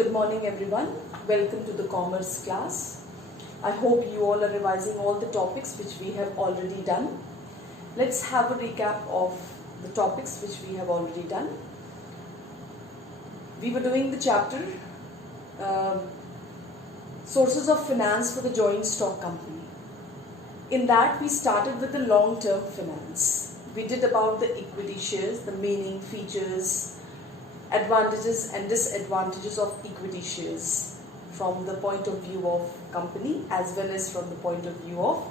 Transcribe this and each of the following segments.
Good morning everyone. Welcome to the commerce class. I hope you all are revising all the topics which we have already done. Let's have a recap of the topics which we have already done. We were doing the chapter Sources of Finance for the Joint Stock Company. In that we started with the long-term finance. We did about the equity shares, the meaning, features, advantages and disadvantages of equity shares from the point of view of company as well as from the point of view of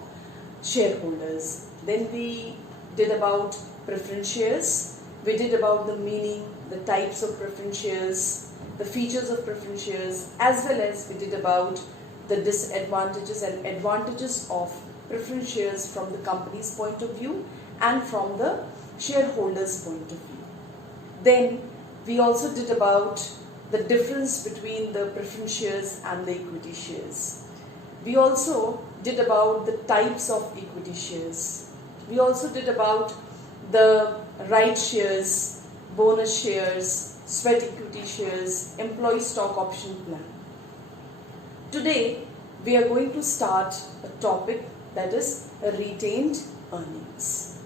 shareholders. Then we did about preference shares. We did about the meaning, the types of preference shares, the features of preference shares, as well as we did about the disadvantages and advantages of preference shares from the company's point of view and from the shareholders' point of view. Then we also did about the difference between the preference shares and the equity shares. We also did about the types of equity shares. We also did about the right shares, bonus shares, sweat equity shares, employee stock option plan. Today we are going to start a topic that is retained earnings.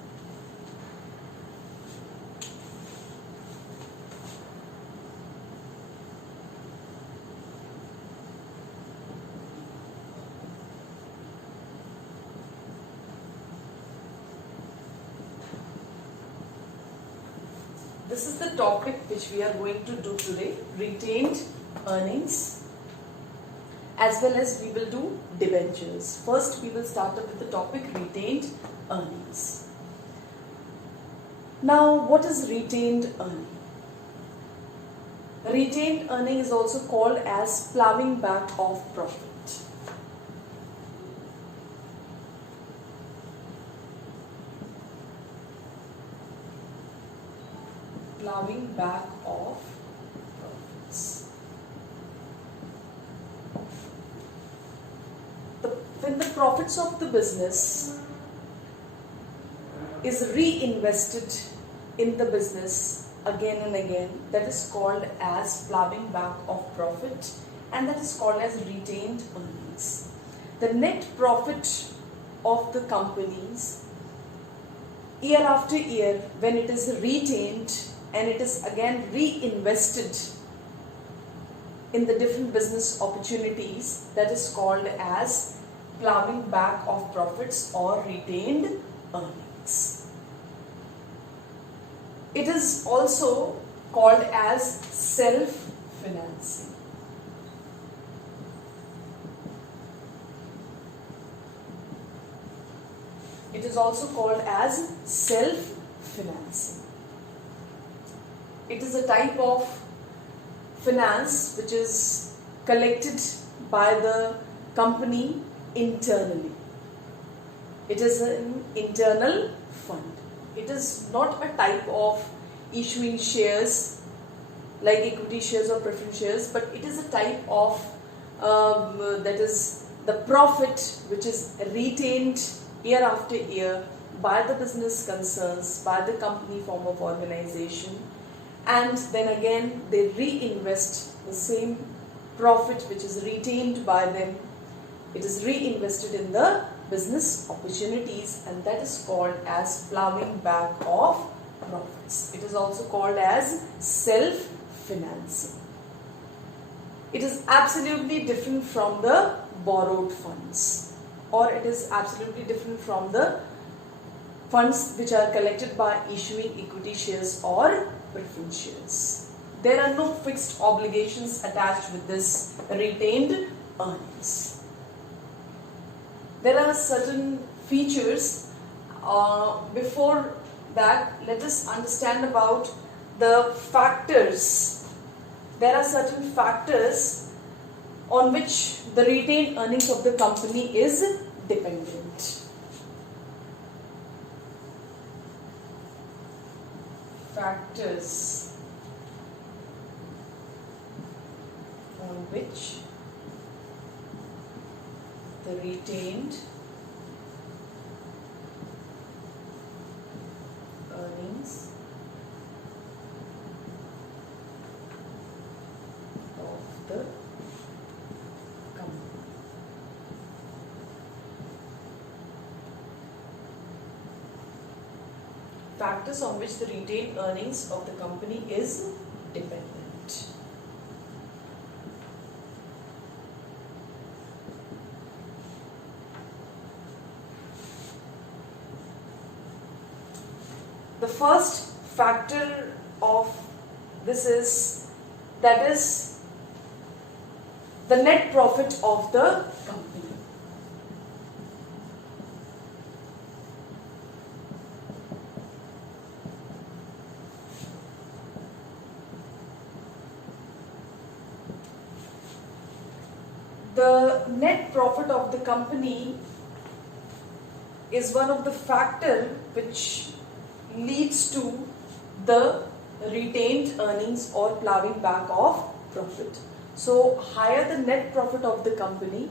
This is the topic which we are going to do today, retained earnings, as well as we will do debentures. First we will start up with the topic retained earnings. Now what is retained earning? Retained earning is also called as ploughing back of profit. Ploughing back of profits. When the profits of the business is reinvested in the business again and again, that is called as ploughing back of profit, and that is called as retained earnings. The net profit of the companies year after year, when it is retained and it is again reinvested in the different business opportunities, that is called as ploughing back of profits or retained earnings. It is also called as self-financing. It is also called as self-financing. It is a type of finance which is collected by the company internally. It is an internal fund. It is not a type of issuing shares like equity shares or preference shares, but it is a type of that is the profit which is retained year after year by the business concerns, by the company form of organization, and then again they reinvest the same profit which is retained by them. It is reinvested in the business opportunities, and that is called as ploughing back of profits. It is also called as self-financing. It is absolutely different from the borrowed funds, or it is absolutely different from the funds which are collected by issuing equity shares or preference shares. There are no fixed obligations attached with this retained earnings. There are certain features. Before that, let us understand about the factors. There are certain factors on which the retained earnings of the company is dependent. Factors on which the retained earnings of the company. Factors on which the retained earnings of the company is dependent. The first factor of this is the net profit of the company. The net profit of the company is one of the factors which leads to the retained earnings or plowing back of profit. So higher the net profit of the company,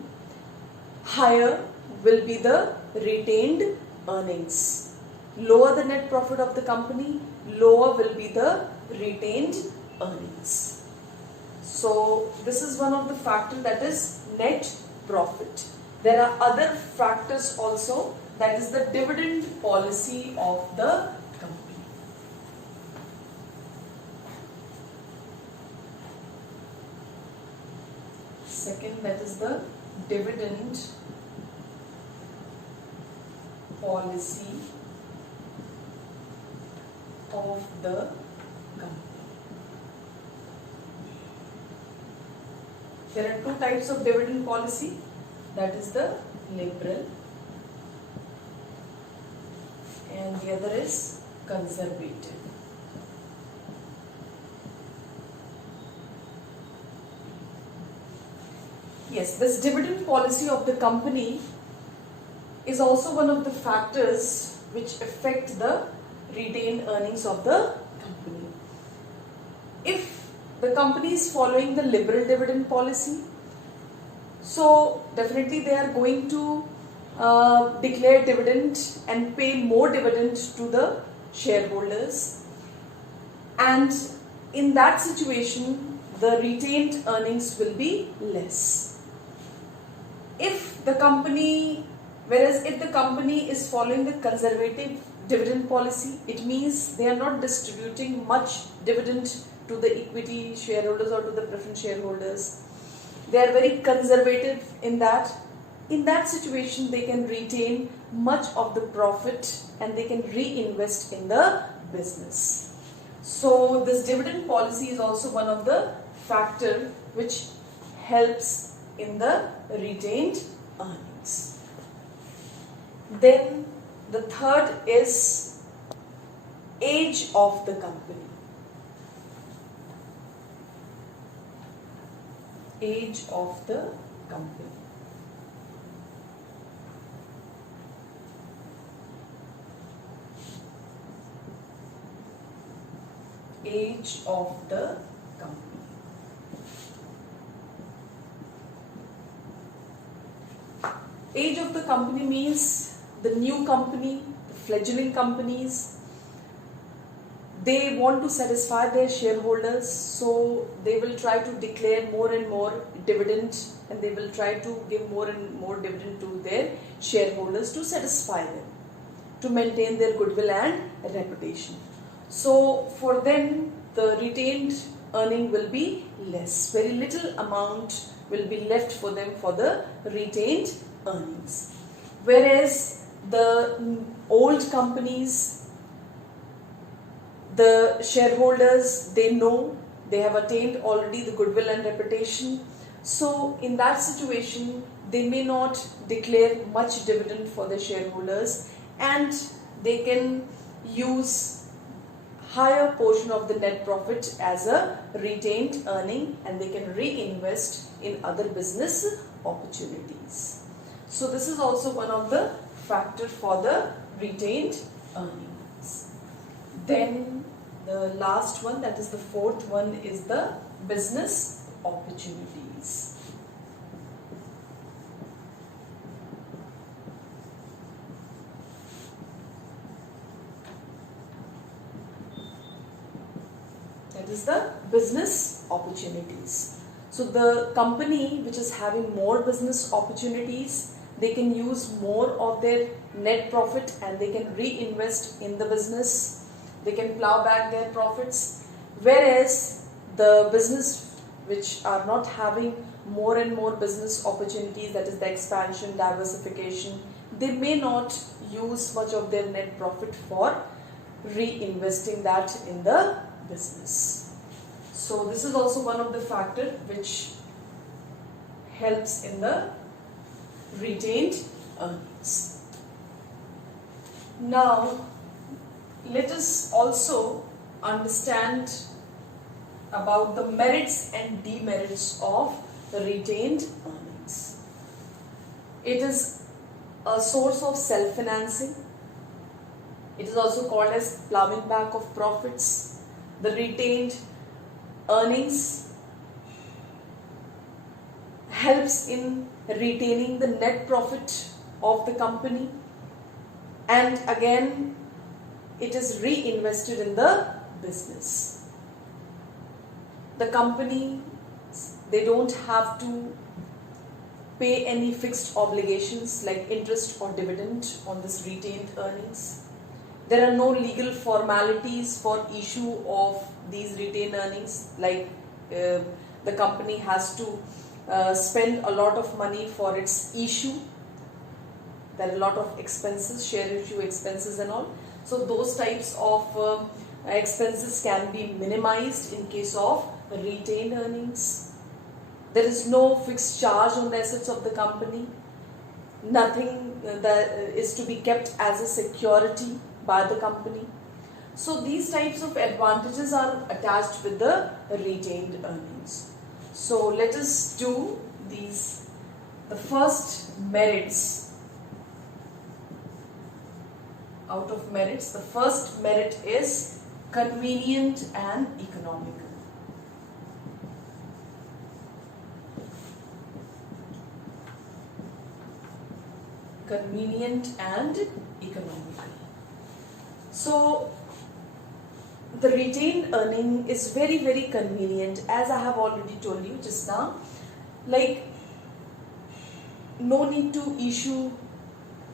higher will be the retained earnings. Lower the net profit of the company, lower will be the retained earnings. So this is one of the factors, that is net profit. There are other factors also, that is the dividend policy of the company. Second, that is the dividend policy of the company. There are two types of dividend policy, that is the liberal and the other is conservative. Yes, this dividend policy of the company is also one of the factors which affect the retained earnings of the company. If the company is following the liberal dividend policy, so definitely they are going to declare dividend and pay more dividend to the shareholders, and in that situation the retained earnings will be less. If the company is following the conservative dividend policy, it means they are not distributing much dividend to the equity shareholders or to the preference shareholders. They are very conservative in that. In that situation, they can retain much of the profit and they can reinvest in the business. So this dividend policy is also one of the factor which helps in the retained earnings. Then the third is age of the company. Age of the company. Age of the company. Age of the company means the new company, the fledgling companies, they want to satisfy their shareholders, so they will try to declare more and more dividend and they will try to give more and more dividend to their shareholders to satisfy them, to maintain their goodwill and reputation. So for them the retained earning will be less, very little amount will be left for them for the retained earnings. Whereas the old companies, the shareholders, they know they have attained already the goodwill and reputation. So in that situation, they may not declare much dividend for their shareholders and they can use higher portion of the net profit as a retained earning and they can reinvest in other business opportunities. So this is also one of the factor for the retained earnings. Then the last one, that is the fourth one, is the business opportunities. That is the business opportunities. So the company which is having more business opportunities, they can use more of their net profit and they can reinvest in the business. They can plow back their profits. Whereas the business which are not having more and more business opportunities, that is the expansion, diversification, they may not use much of their net profit for reinvesting that in the business. So this is also one of the factors which helps in the retained earnings. Now let us also understand about the merits and demerits of retained earnings. It is a source of self-financing. It is also called as plowing back of profits. The retained earnings helps in retaining the net profit of the company, and again it is reinvested in the business. The company, they don't have to pay any fixed obligations like interest or dividend on this retained earnings. There are no legal formalities for issue of these retained earnings, like the company has to spend a lot of money for its issue. There are a lot of expenses, share issue expenses and all. So those types of expenses can be minimized in case of retained earnings. There is no fixed charge on the assets of the company. Nothing that is to be kept as a security by the company. So these types of advantages are attached with the retained earnings. So let us do these. The first merits. Out of merits, the first merit is convenient and economical. Convenient and economical. So the retained earning is very, very convenient, as I have already told you just now. Like, no need to issue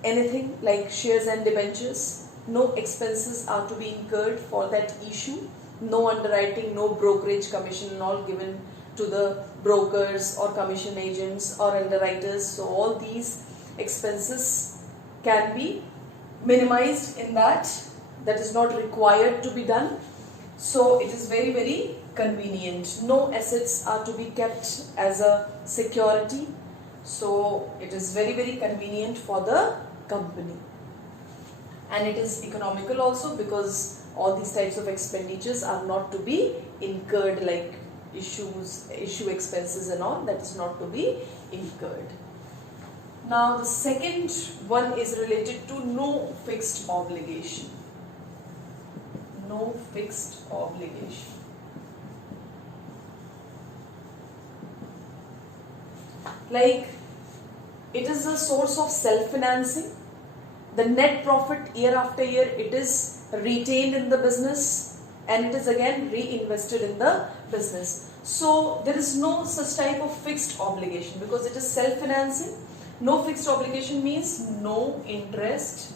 anything like shares and debentures. No expenses are to be incurred for that issue. No underwriting, no brokerage commission and all given to the brokers or commission agents or underwriters. So all these expenses can be minimized in that. That is not required to be done. So it is very, very convenient. No assets are to be kept as a security. So it is very, very convenient for the company. And it is economical also, because all these types of expenditures are not to be incurred, like issue expenses and all, that is not to be incurred. Now the second one is related to no fixed obligation. No fixed obligation. Like, it is a source of self-financing. The net profit year after year, it is retained in the business and it is again reinvested in the business. So there is no such type of fixed obligation because it is self-financing. No fixed obligation means no interest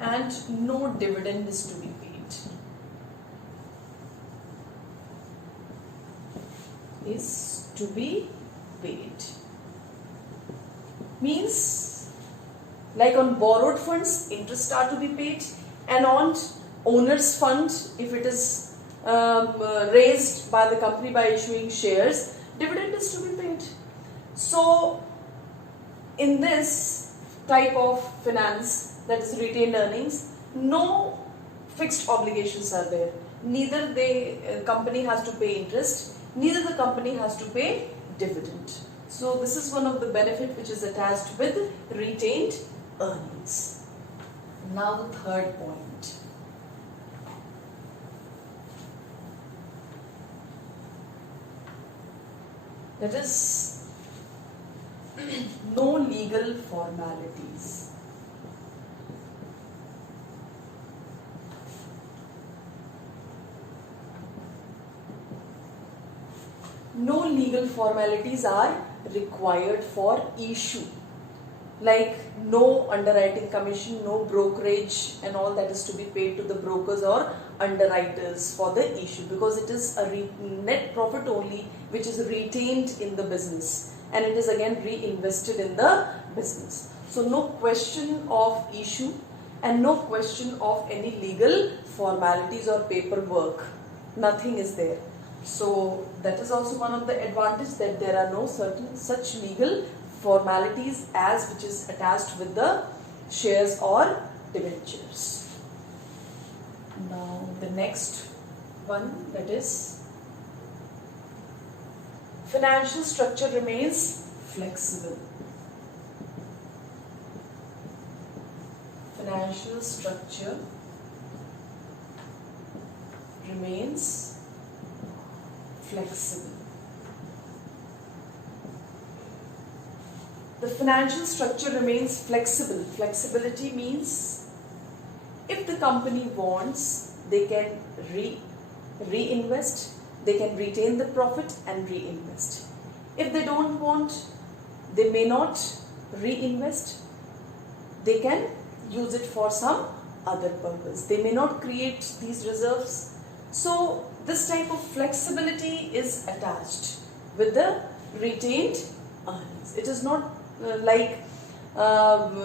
and no dividend is to be paid. Is to be paid. Means, like on borrowed funds, interest are to be paid, and on owner's fund, if it is raised by the company by issuing shares, dividend is to be paid. So in this type of finance, that is retained earnings, no fixed obligations are there. Neither the company has to pay interest, neither the company has to pay dividend. So this is one of the benefit which is attached with retained earnings. Now the third point. That is no legal formalities. no legal formalities are required for issue, like no underwriting commission, no brokerage and all that is to be paid to the brokers or underwriters for the issue, because it is a net profit only which is retained in the business and it is again reinvested in the business. So no question of issue and no question of any legal formalities or paperwork, nothing is there. So that is also one of the advantages, that there are no certain such legal formalities as which is attached with the shares or debentures. Now the next one, that is financial structure remains flexible. Financial structure remains flexible. The financial structure remains flexible. Flexibility means if the company wants, they can reinvest, they can retain the profit and reinvest. If they don't want, they may not reinvest, they can use it for some other purpose. They may not create these reserves. So this type of flexibility is attached with the retained earnings. It is not like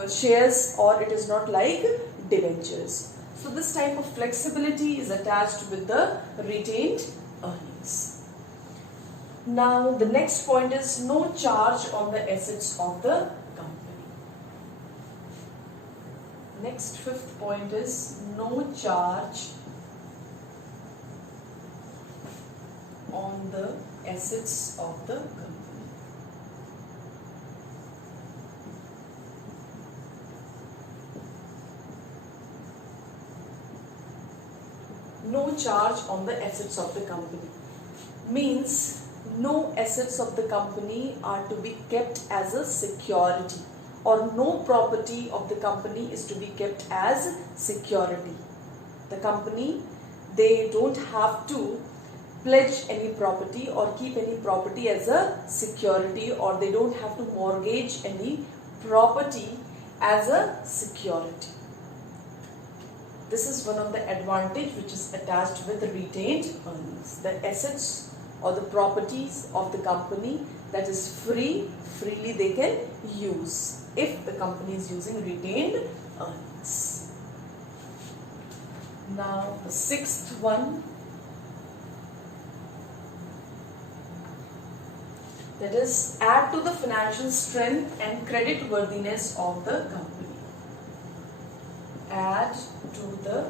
shares, or it is not like debentures. So this type of flexibility is attached with the retained earnings. Now the next point is no charge on the assets of the company. Next, fifth point is no charge on the assets of the company. No charge on the assets of the company means no assets of the company are to be kept as a security, or no property of the company is to be kept as security. The company, they don't have to pledge any property or keep any property as a security, or they don't have to mortgage any property as a security. This is one of the advantage which is attached with the retained earnings. The assets or the properties of the company, that is freely they can use if the company is using retained earnings. Now the sixth one, that is add to the financial strength and credit worthiness of the company. Add to the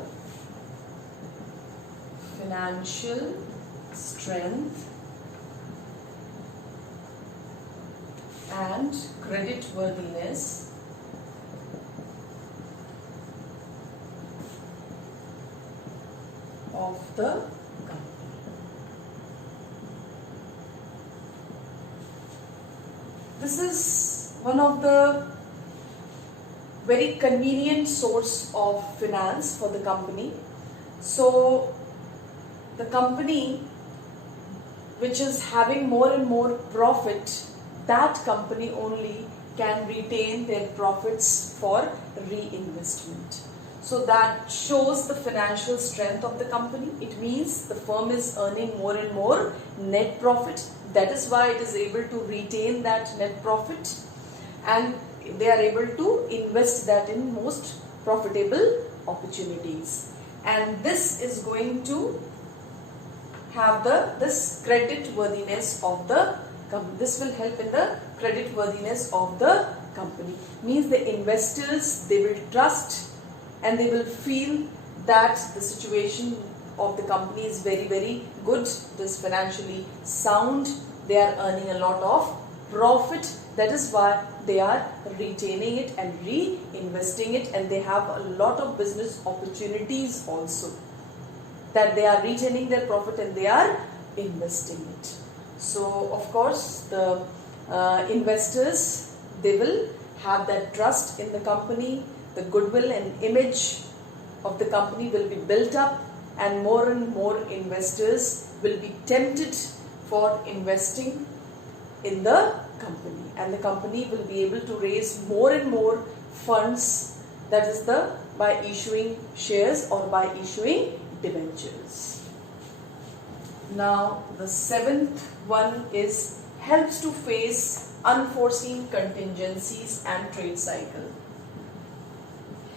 financial strength and credit worthiness of the company. This is one of the very convenient source of finance for the company. So the company which is having more and more profit, that company only can retain their profits for reinvestment. So that shows the financial strength of the company. It means the firm is earning more and more net profit. That is why it is able to retain that net profit, and they are able to invest that in most profitable opportunities. And this is going to have this credit worthiness of the company. This will help in the credit worthiness of the company. Means the investors, they will trust and they will feel that the situation of the company is very, very good. It is financially sound. They are earning a lot of profit. That is why they are retaining it and reinvesting it, and they have a lot of business opportunities also, that they are retaining their profit and they are investing it. So of course the investors, they will have that trust in the company. The goodwill and image of the company will be built up, and more investors will be tempted for investing in the company, and the company will be able to raise more and more funds, that is by issuing shares or by issuing debentures. Now the seventh one is helps to face unforeseen contingencies and trade cycle.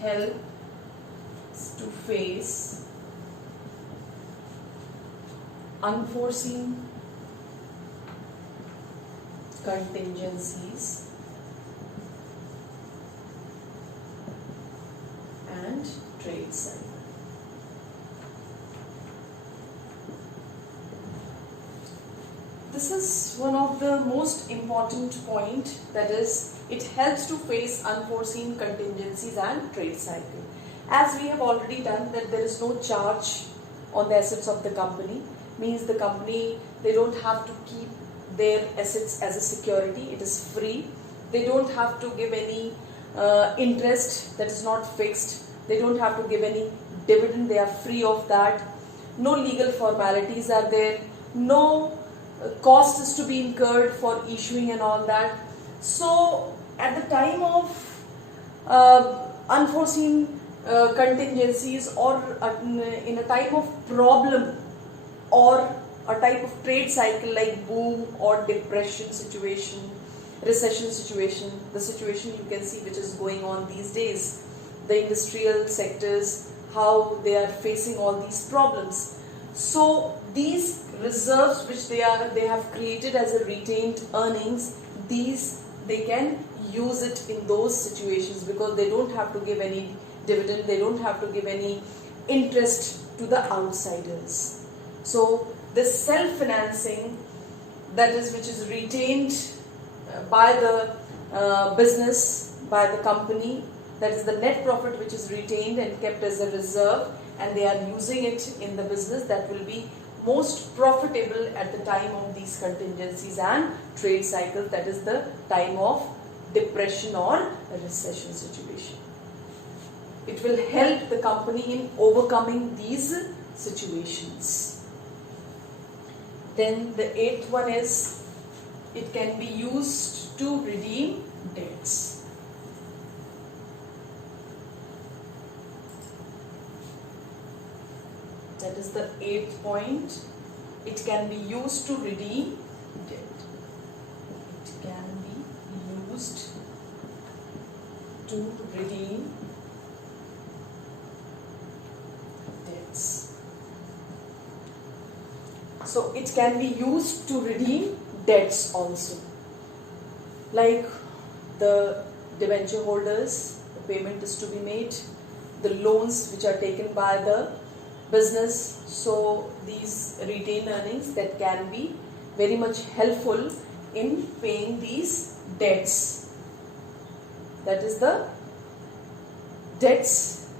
Helps to face unforeseen contingencies and trade cycle. This is one of the most important point, that is, it helps to face unforeseen contingencies and trade cycle. As we have already done, that there is no charge on the assets of the company, means the company, they don't have to keep their assets as a security, it is free. They don't have to give any interest, that is not fixed. They don't have to give any dividend, they are free of that. No legal formalities are there, no cost is to be incurred for issuing and all that. So at the time of unforeseen contingencies, or in a type of problem or a type of trade cycle like boom or depression situation, recession situation, the situation you can see which is going on these days, the industrial sectors, how they are facing all these problems. So these reserves which they have created as a retained earnings, these they can use it in those situations, because they don't have to give any dividend, they don't have to give any interest to the outsiders. So this self-financing, that is which is retained by the business, by the company, that is the net profit which is retained and kept as a reserve, and they are using it in the business, that will be most profitable at the time of these contingencies and trade cycles, that is the time of depression or recession situation. It will help the company in overcoming these situations. Then the eighth one is, it can be used to redeem debts. That is the eighth point. It can be used to redeem debt. It can be used to redeem debts. So it can be used to redeem debts also. Like the debenture holders, the payment is to be made, the loans which are taken by the business, so these retained earnings that can be very much helpful in paying these debts. That is the debts,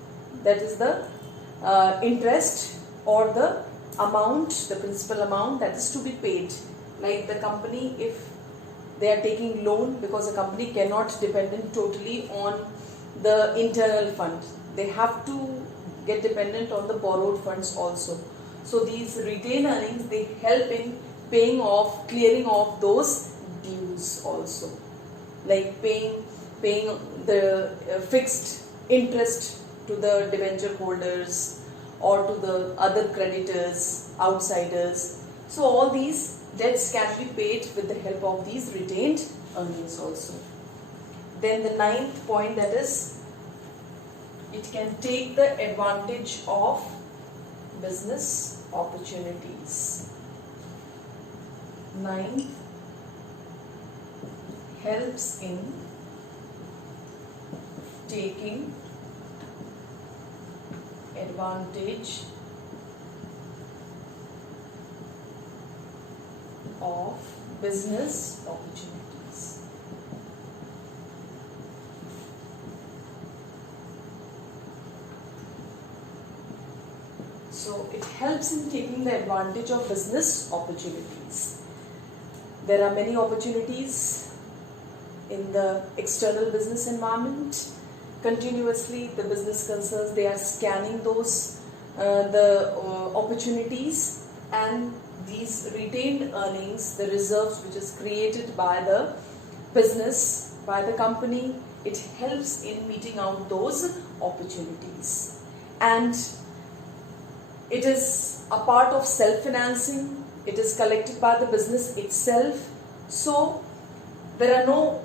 that is the interest or the amount, the principal amount that is to be paid. Like the company, if they are taking loan, because a company cannot depend totally on the internal fund, they have to get dependent on the borrowed funds also. So these retained earnings, they help in paying off, clearing off those dues also, like paying the fixed interest to the debenture holders or to the other creditors, outsiders. So all these debts can be paid with the help of these retained earnings also. Then the ninth point, that is, it can take the advantage of business opportunities. Ninth, helps in taking advantage of business opportunities. So it helps in taking the advantage of business opportunities. There are many opportunities in the external business environment. Continuously the business concerns, they are scanning those opportunities, and these retained earnings, the reserves which is created by the business, by the company, it helps in meeting out those opportunities. And it is a part of self-financing. It is collected by the business itself. So there are no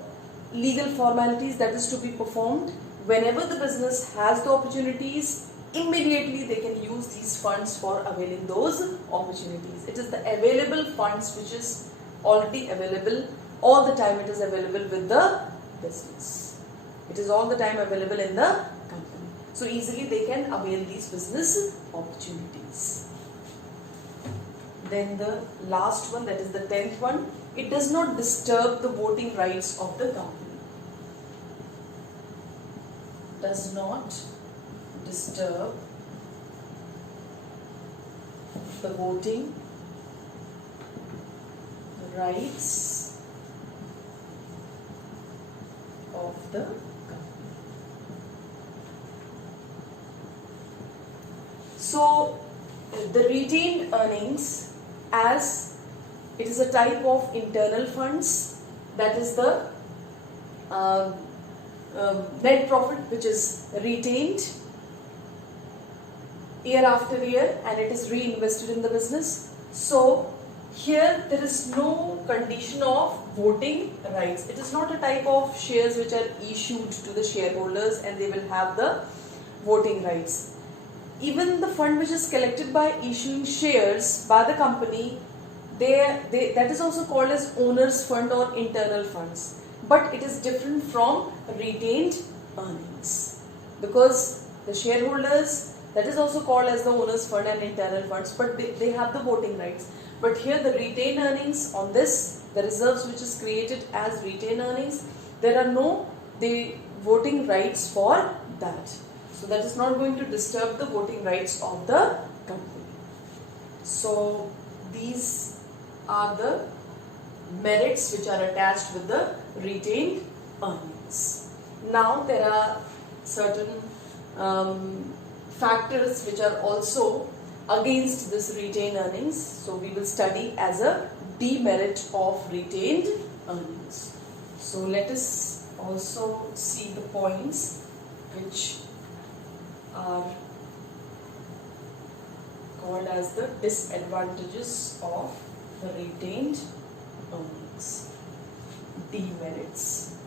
legal formalities that is to be performed. Whenever the business has the opportunities, immediately they can use these funds for availing those opportunities. It is the available funds which is already available all the time. It is available with the business. It is all the time available in the company. So easily they can avail these business opportunities. Then the last one, that is the 10th one, it does not disturb the voting rights of the company. Does not disturb the voting rights of the company. So the retained earnings, as it is a type of internal funds, that is the net profit which is retained year after year and it is reinvested in the business. So here there is no condition of voting rights. It is not a type of shares which are issued to the shareholders and they will have the voting rights. Even the fund which is collected by issuing shares by the company, that is also called as owner's fund or internal funds. But it is different from retained earnings, because the shareholders, that is also called as the owner's fund and internal funds, but they have the voting rights. But here the retained earnings on this, the reserves which is created as retained earnings, there are no voting rights for that. So that is not going to disturb the voting rights of the company. So these are the merits which are attached with the retained earnings. Now there are certain factors which are also against this retained earnings. So we will study as a demerit of retained earnings. So let us also see the points which are called as the disadvantages of the retained earnings. Demerits.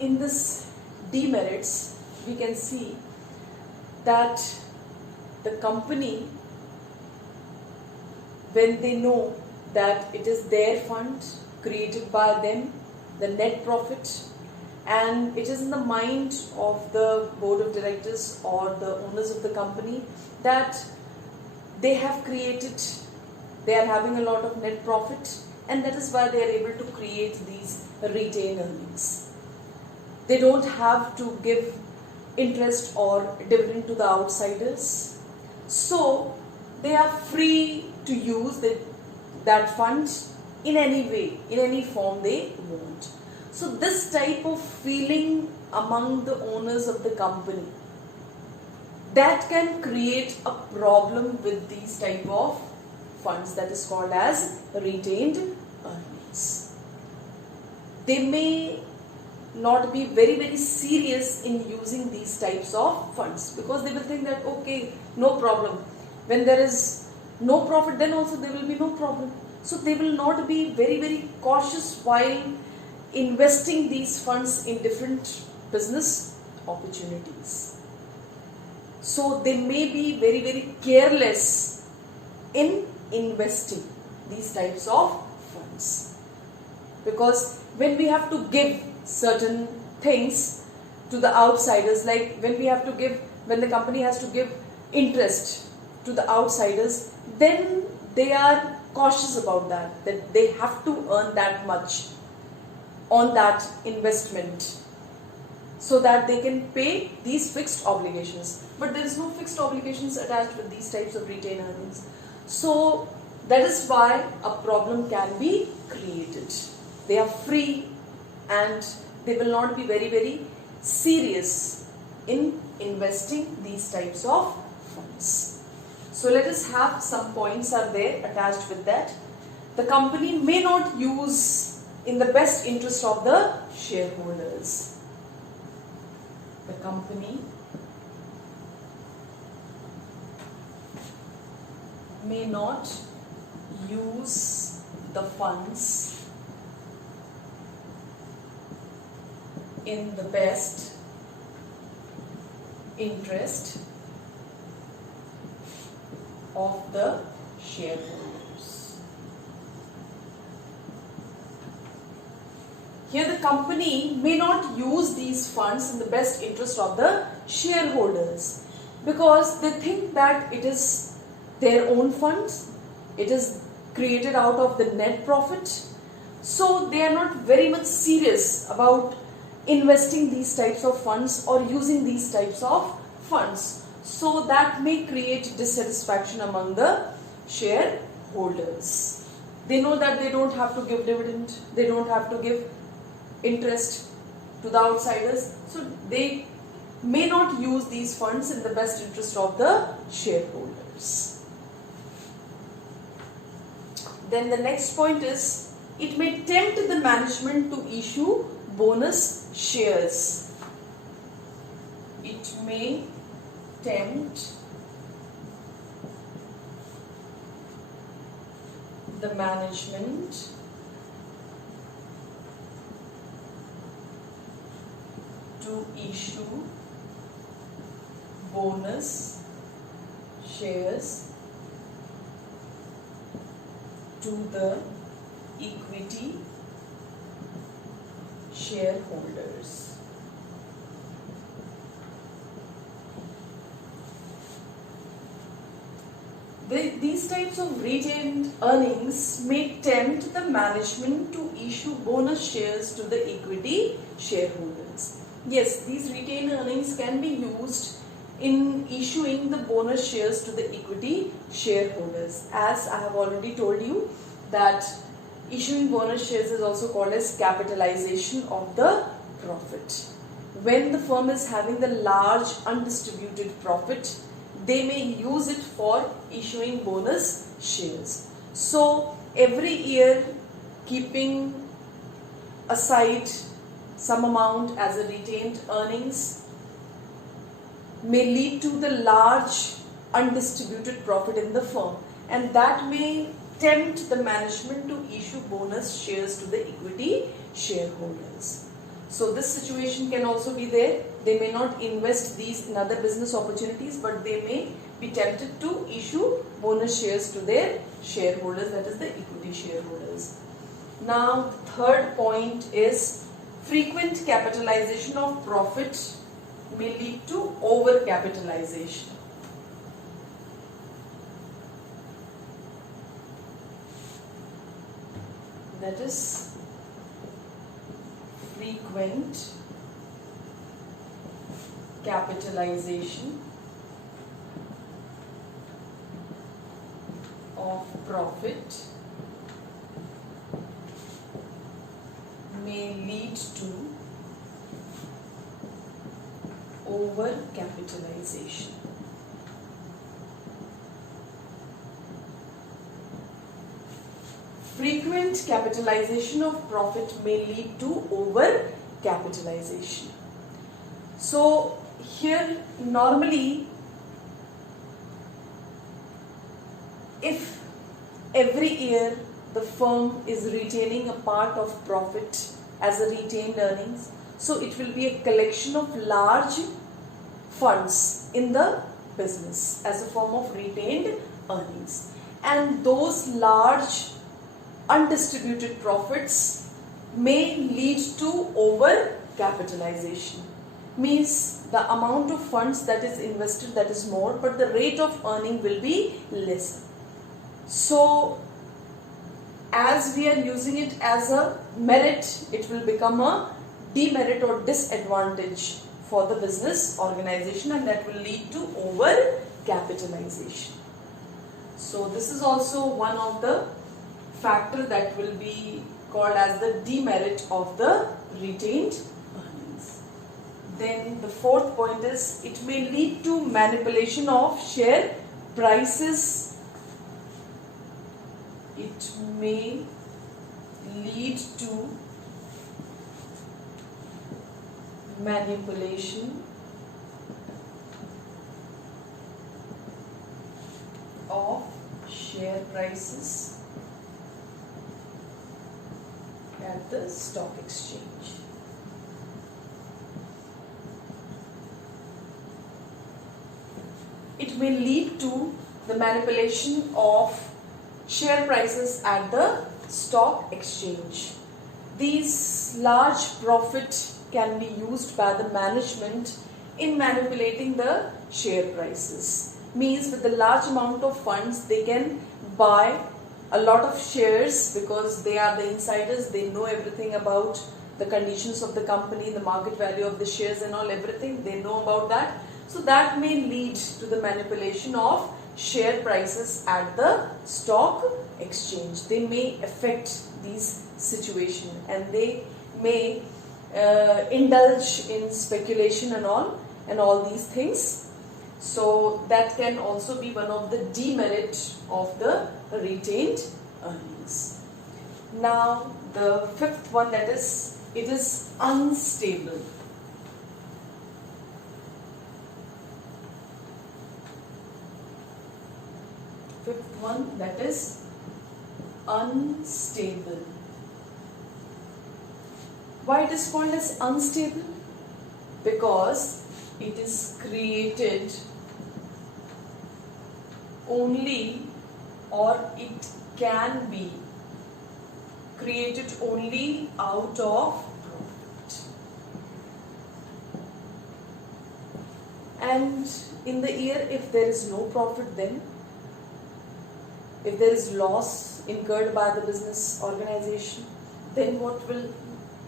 In this demerits, we can see that the company, when they know that it is their fund created by them, the net profit, and it is in the mind of the board of directors or the owners of the company that they have created, they are having a lot of net profit, and that is why they are able to create these retained earnings. They don't have to give interest or dividend to the outsiders, so they are free to use that fund in any way, in any form they want. So this type of feeling among the owners of the company, that can create a problem with these type of funds, that is called as retained earnings. They may not be very serious in using these types of funds, because they will think that okay, no problem. When there is no profit, then also there will be no problem. So they will not be very cautious while investing these funds in different business opportunities. So they may be very careless in investing these types of funds, because when we have to give certain things to the outsiders, like when the company has to give interest to the outsiders, then they are cautious about that they have to earn that much on that investment so that they can pay these fixed obligations. But there is no fixed obligations attached with these types of retained earnings. So that is why a problem can be created. They are free and they will not be very serious in investing these types of funds. So let us have some points are there attached with that. The company may not use in the best interest of the shareholders. The company may not use the funds in the best interest of the shareholders. Here the company may not use these funds in the best interest of the shareholders because they think that it is their own funds, it is created out of the net profit, so they are not very much serious about investing these types of funds or using these types of funds. So that may create dissatisfaction among the shareholders. They know that they don't have to give dividend, they don't have to give interest to the outsiders, so they may not use these funds in the best interest of the shareholders. Then the next point is, it may tempt the management to issue bonus shares. It may tempt the management to issue bonus shares to the equity shareholders. These types of retained earnings may tempt the management to issue bonus shares to the equity shareholders. Yes, these retained earnings can be used in issuing the bonus shares to the equity shareholders. As I have already told you that issuing bonus shares is also called as capitalization of the profit. When the firm is having the large undistributed profit, they may use it for issuing bonus shares. So every year keeping aside some amount as a retained earnings may lead to the large undistributed profit in the firm, and that may tempt the management to issue bonus shares to the equity shareholders. So this situation can also be there. They may not invest these in other business opportunities, but they may be tempted to issue bonus shares to their shareholders, that is the equity shareholders. Now, third point is frequent capitalization of profit may lead to overcapitalization. That is frequent capitalization of profit may lead to overcapitalization. Frequent capitalization of profit may lead to overcapitalization. So here normally, if every year the firm is retaining a part of profit as a retained earnings, so it will be a collection of large funds in the business as a form of retained earnings, and those large undistributed profits may lead to overcapitalization. Means the amount of funds that is invested, that is more, but the rate of earning will be less. So as we are using it as a merit, it will become a demerit or disadvantage for the business organization, and that will lead to overcapitalization. So this is also one of the factor that will be called as the demerit of the retained earnings. Then the fourth point is it may lead to manipulation of share prices. It may lead to manipulation of share prices at the stock exchange. It may lead to the manipulation of share prices at the stock exchange. These large profit can be used by the management in manipulating the share prices. Means with a large amount of funds they can buy a lot of shares because they are the insiders, they know everything about the conditions of the company, the market value of the shares and all, everything, they know about that. So that may lead to the manipulation of share prices at the stock exchange. They may affect these situations and they may indulge in speculation and all these things. So that can also be one of the demerit of the retained earnings. Now the fifth one, that is, it is unstable. Fifth one, that is unstable. Why it is called as unstable? Because it is created only, or it can be created only out of profit. And in the year, if there is no profit, then if there is loss incurred by the business organization, then what will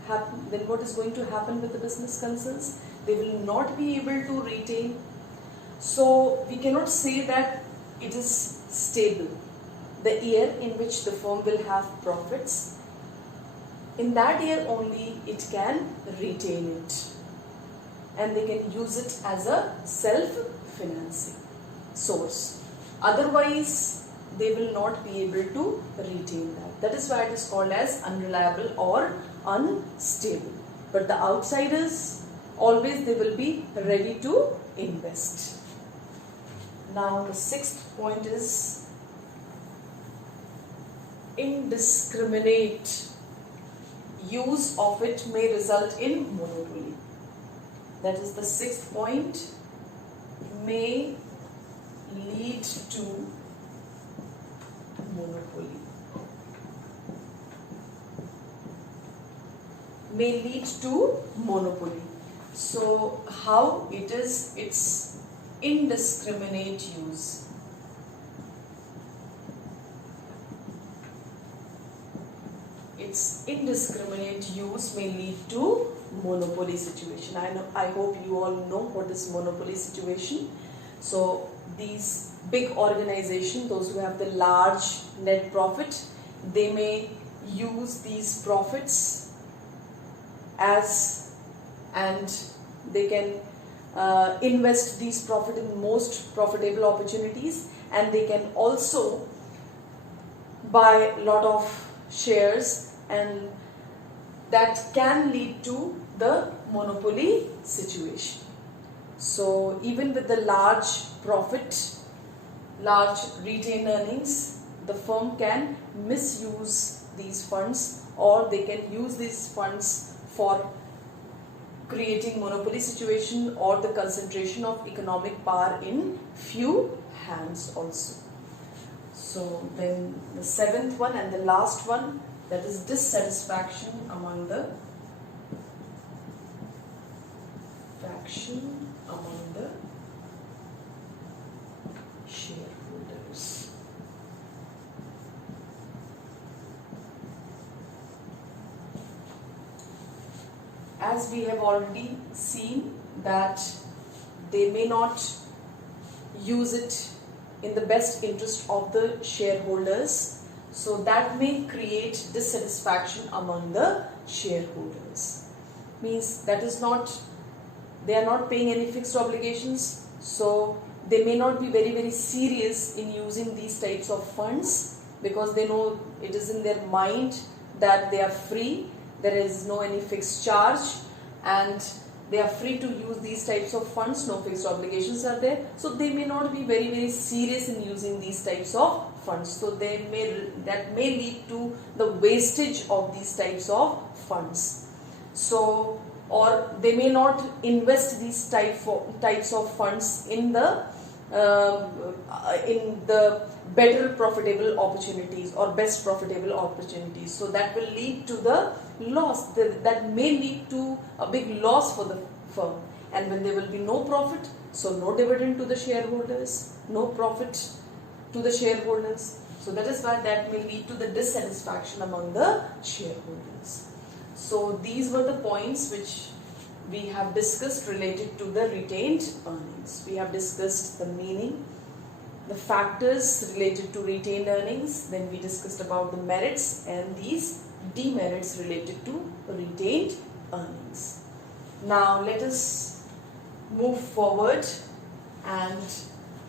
happen? Then what is going to happen with the business concerns? They will not be able to retain. So we cannot say that it is stable. The year in which the firm will have profits, in that year only it can retain it, and they can use it as a self-financing source. Otherwise, they will not be able to retain that. That is why it is called as unreliable or unstable. But the outsiders, always they will be ready to invest. Now the sixth point is indiscriminate use of it may result in monopoly. That is the sixth point, may lead to monopoly. May lead to monopoly. So how it is? It's indiscriminate use. Its indiscriminate use may lead to monopoly situation. I hope you all know what is monopoly situation. So these big organizations, those who have the large net profit, they may use these profits and they can invest these profit in most profitable opportunities, and they can also buy a lot of shares, and that can lead to the monopoly situation. So even with the large profit, large retained earnings, the firm can misuse these funds, or they can use these funds for creating monopoly situation or the concentration of economic power in few hands also. So then the seventh one and the last one, that is dissatisfaction among the shareholders. As we have already seen that they may not use it in the best interest of the shareholders. So that may create dissatisfaction among the shareholders. Means that is not, they are not paying any fixed obligations, so they may not be very serious in using these types of funds, because they know it is in their mind that they are free, there is no any fixed charge, and they are free to use these types of funds, no fixed obligations are there, so they may not be very serious in using these types of funds. So that may lead to the wastage of these types of funds. So, or they may not invest these types of funds in the better profitable opportunities or best profitable opportunities. So that will lead to the loss, that may lead to a big loss for the firm. And when there will be no profit, so no dividend to the shareholders, no profit to the shareholders. So that is why that may lead to the dissatisfaction among the shareholders. So these were the points which we have discussed related to the retained earnings. We have discussed the meaning, the factors related to retained earnings, then we discussed about the merits and these demerits related to retained earnings. Now let us move forward and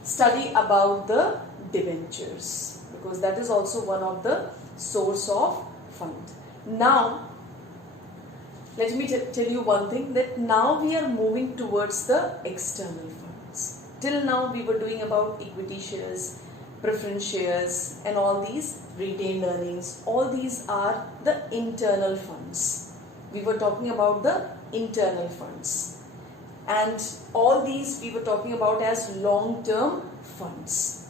study about the debentures, because that is also one of the source of fund. Now let me tell you one thing, that now we are moving towards the external funds. Till now we were doing about equity shares, preference shares and all these retained earnings. All these are the internal funds. We were talking about the internal funds. And all these we were talking about as long-term funds.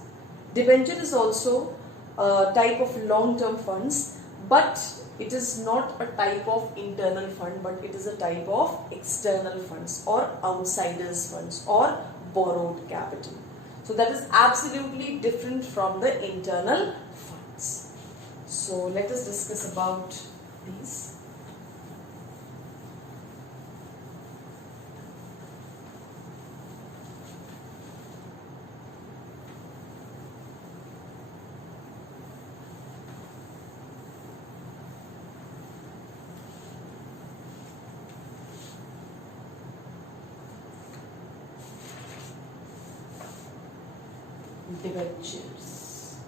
Debenture is also a type of long-term funds, but it is not a type of internal fund, but it is a type of external funds or outsiders funds or borrowed capital. So that is absolutely different from the internal funds. So let us discuss about these. Debentures.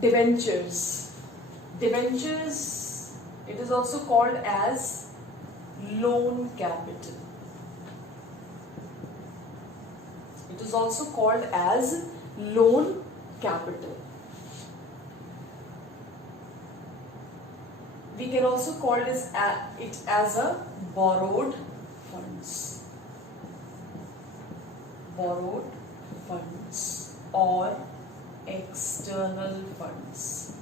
Debentures. Debentures, it is also called as loan capital. It is also called as loan capital. We can also call it as a borrowed funds. Borrowed funds or external funds.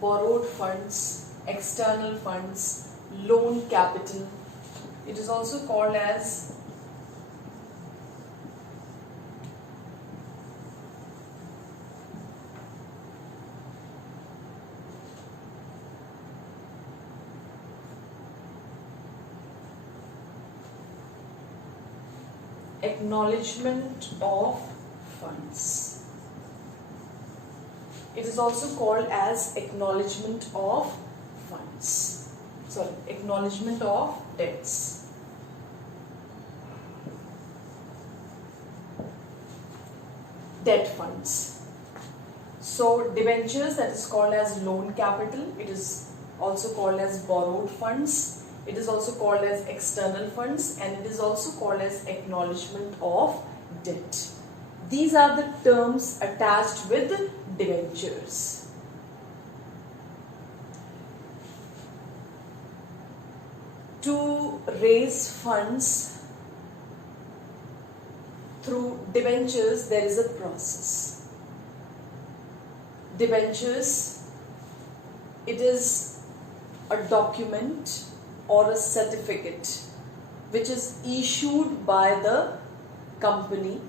Borrowed funds, external funds, loan capital. It is also called as acknowledgement of funds. It is also called as acknowledgement of funds. Sorry, acknowledgement of debts. Debt funds. So debentures, that is called as loan capital. It is also called as borrowed funds. It is also called as external funds, and it is also called as acknowledgement of debt. These are the terms attached with debentures. To raise funds through debentures, there is a process. Debentures, it is a document or a certificate which is issued by the company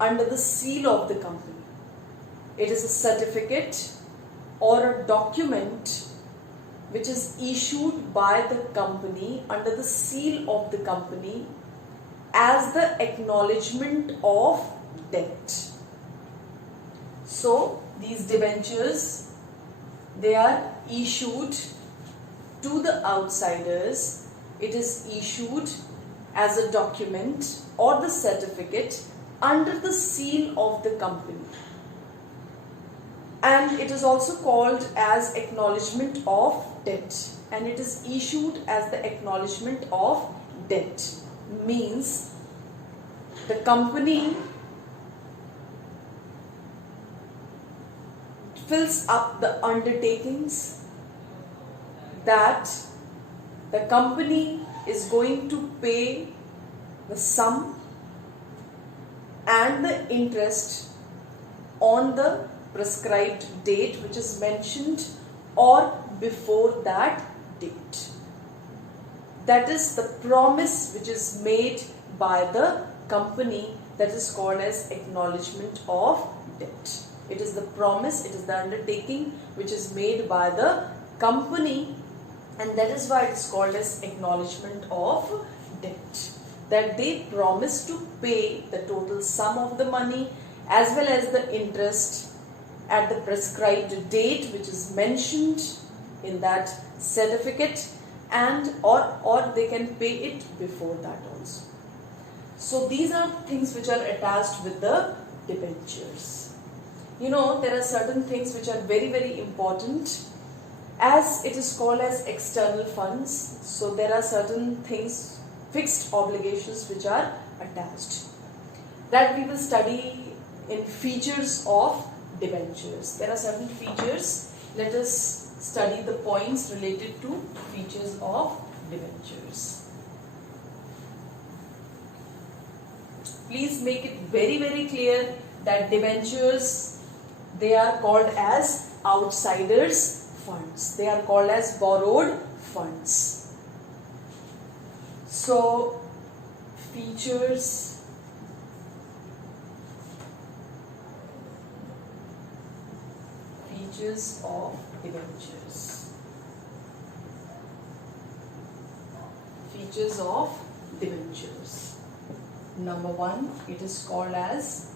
under the seal of the company. It is a certificate or a document which is issued by the company under the seal of the company as the acknowledgement of debt. So these debentures, they are issued to the outsiders. It is issued as a document or the certificate under the seal of the company. And it is also called as acknowledgement of debt, and it is issued as the acknowledgement of debt. Means the company fills up the undertakings that the company is going to pay the sum and the interest on the prescribed date which is mentioned or before that date. That is the promise which is made by the company, that is called as acknowledgement of debt. It is the promise, it is the undertaking which is made by the company, and that is why it is called as acknowledgement of debt. That they promise to pay the total sum of the money as well as the interest at the prescribed date which is mentioned in that certificate, and or they can pay it before that also. So these are things which are attached with the debentures. You know, there are certain things which are very, very important, as it is called as external funds. So there are certain things, fixed obligations which are attached, that we will study in features of debentures. There are certain features. Let us study the points related to features of debentures. Please make it very, very clear that debentures, they are called as outsiders funds. They are called as borrowed funds. So features of debentures. Features of debentures. Number one, it is called as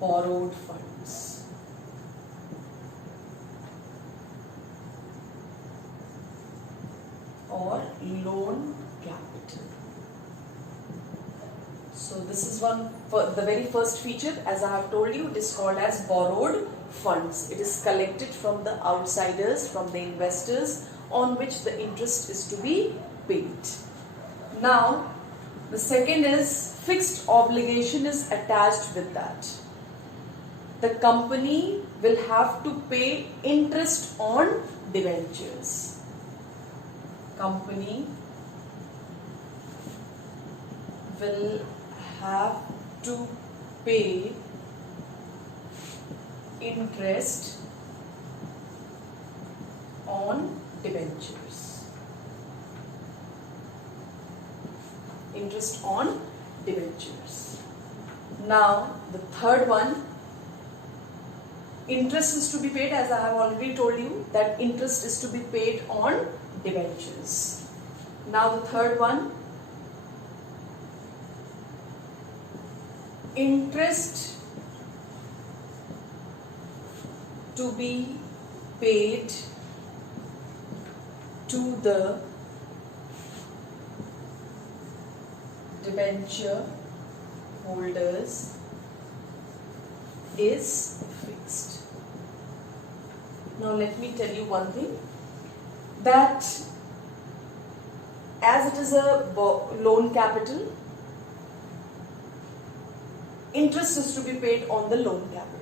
borrowed funds. Or loan capital. So this is one, for the very first feature, as I have told you, it is called as borrowed funds. It is collected from the outsiders, from the investors, on which the interest is to be paid. Now, the second is fixed obligation is attached with that. The company will have to pay interest on debentures. Company will have to pay interest on debentures. Interest on debentures. Now, the third one, interest is to be paid, as I have already told you, that interest is to be paid on debentures. Now, the third one, interest to be paid to the debenture holders is fixed. Now let me tell you one thing, that as it is a loan capital, interest is to be paid on the loan capital.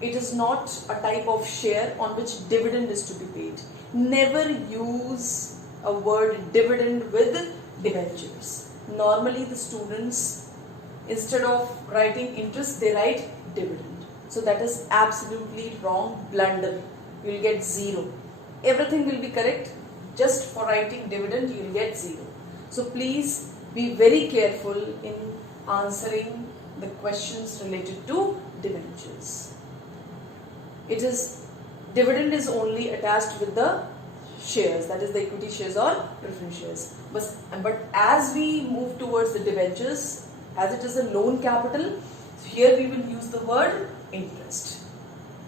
It is not a type of share on which dividend is to be paid. Never use a word dividend with debentures. Normally the students, instead of writing interest, they write dividend. So that is absolutely wrong, blunder. You will get 0. Everything will be correct. Just for writing dividend, you will get 0. So please be very careful in answering the questions related to debentures. it is dividend is only attached with the shares, that is the equity shares or preference shares. But as we move towards the debentures, as it is a loan capital, so here we will use the word interest.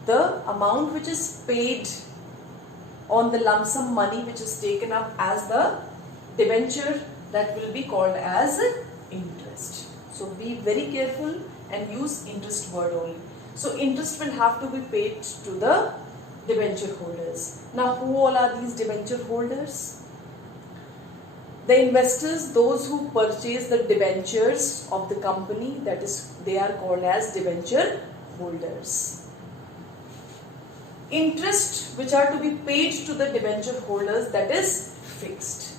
The amount which is paid on the lump sum money which is taken up as the debenture, that will be called as interest. So be very careful and use interest word only. So interest will have to be paid to the debenture holders. Now who all are these debenture holders? The investors, those who purchase the debentures of the company, that is, they are called as debenture holders. Interest which are to be paid to the debenture holders, that is fixed.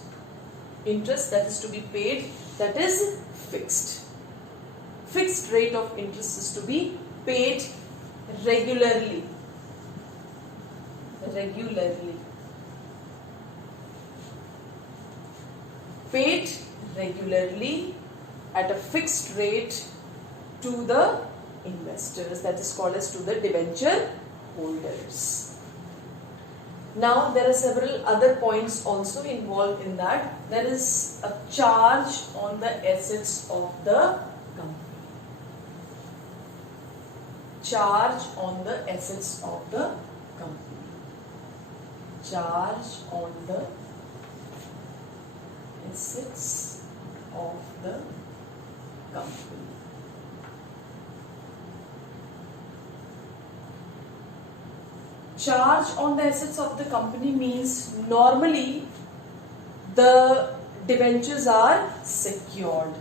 Interest that is to be paid, that is fixed. Fixed rate of interest is to be paid regularly. Paid regularly at a fixed rate to the investors, that is called as to the debenture holders. Now there are several other points also involved in that. There is a charge on the assets of the company. Charge on the assets of the company. Charge on the assets of the company. Charge on the assets of the company means normally the debentures are secured.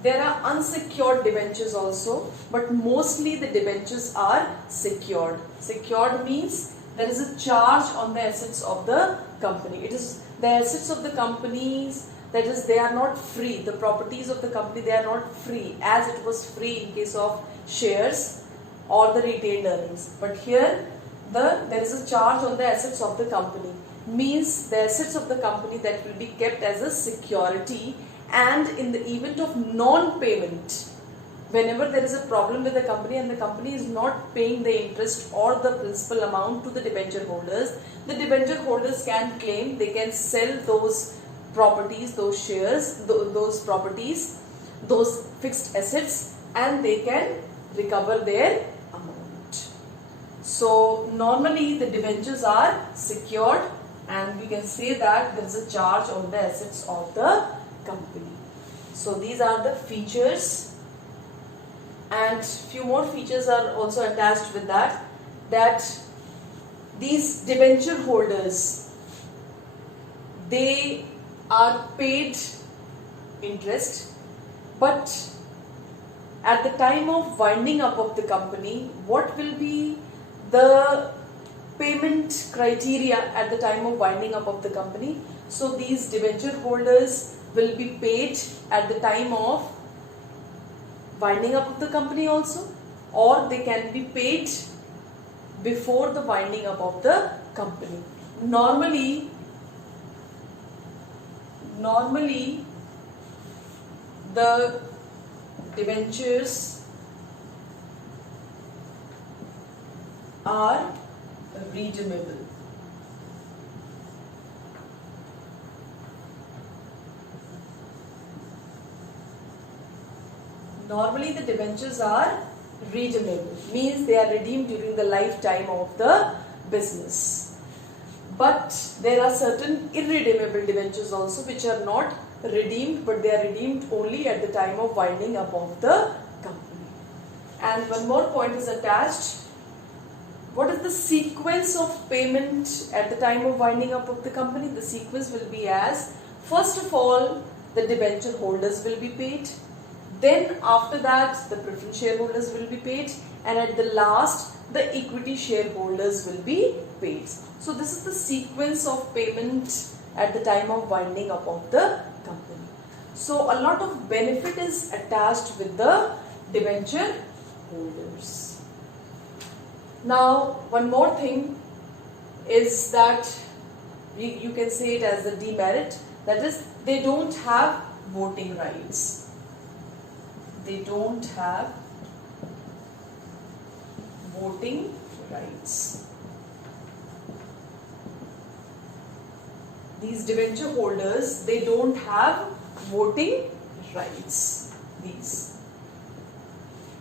There are unsecured debentures also, but mostly the debentures are secured. Secured means there is a charge on the assets of the company. It is the assets of the companies, that is, they are not free. The properties of the company, they are not free as it was free in case of shares or the retained earnings. But here there is a charge on the assets of the company. Means the assets of the company that will be kept as a security, and in the event of non-payment, whenever there is a problem with the company and the company is not paying the interest or the principal amount to the debenture holders, the debenture holders can claim, they can sell those properties, those shares, those properties, those fixed assets, and they can recover their amount. So normally the debentures are secured, and we can say that there is a charge on the assets of the company. So these are the features, and few more features are also attached with that, that these debenture holders, they are paid interest, but at the time of winding up of the company, what will be the payment criteria at the time of winding up of the company? So these debenture holders will be paid at the time of winding up of the company also, or they can be paid before the winding up of the company. Normally the debentures are redeemable. Normally the debentures are redeemable, means they are redeemed during the lifetime of the business. But there are certain irredeemable debentures also which are not redeemed, but they are redeemed only at the time of winding up of the company. And one more point is attached. What is the sequence of payment at the time of winding up of the company? The sequence will be as, first of all, the debenture holders will be paid. Then after that, the preference shareholders will be paid, and at the last, the equity shareholders will be paid. So this is the sequence of payment at the time of winding up of the company. So a lot of benefit is attached with the debenture holders. Now one more thing is that you can say it as a demerit, that is, they don't have voting rights. They don't have voting rights. These debenture holders, they don't have voting rights.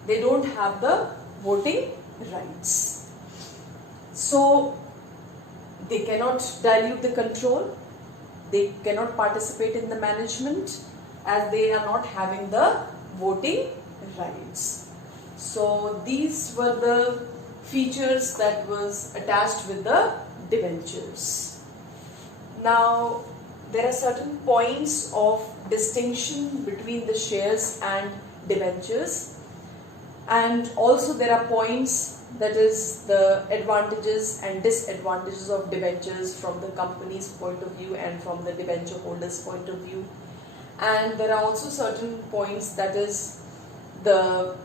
They don't have the voting rights. So they cannot dilute the control. They cannot participate in the management as they are not having the voting rights. So these were the features that was attached with the debentures. Now there are certain points of distinction between the shares and debentures, and also there are points, that is the advantages and disadvantages of debentures from the company's point of view and from the debenture holder's point of view. And there are also certain points, that is the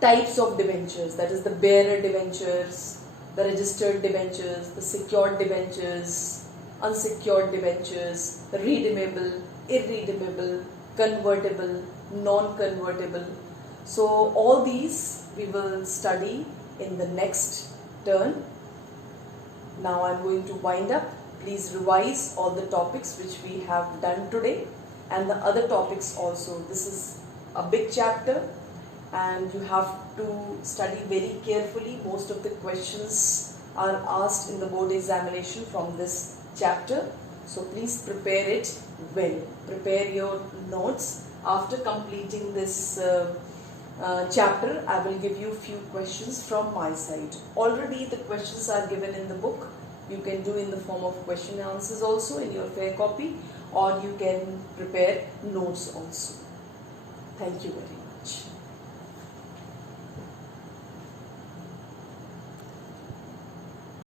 types of debentures, that is the bearer debentures, the registered debentures, the secured debentures, unsecured debentures, the redeemable, irredeemable, convertible, non-convertible. So all these we will study in the next turn. Now I am going to wind up. Please revise all the topics which we have done today and the other topics also. This is a big chapter and you have to study very carefully. Most of the questions are asked in the board examination from this chapter. So please prepare it well. Prepare your notes. After completing this chapter, I will give you few questions from my side. Already the questions are given in the book. You can do in the form of question and answers also in your fair copy, or you can prepare notes also. Thank you very much.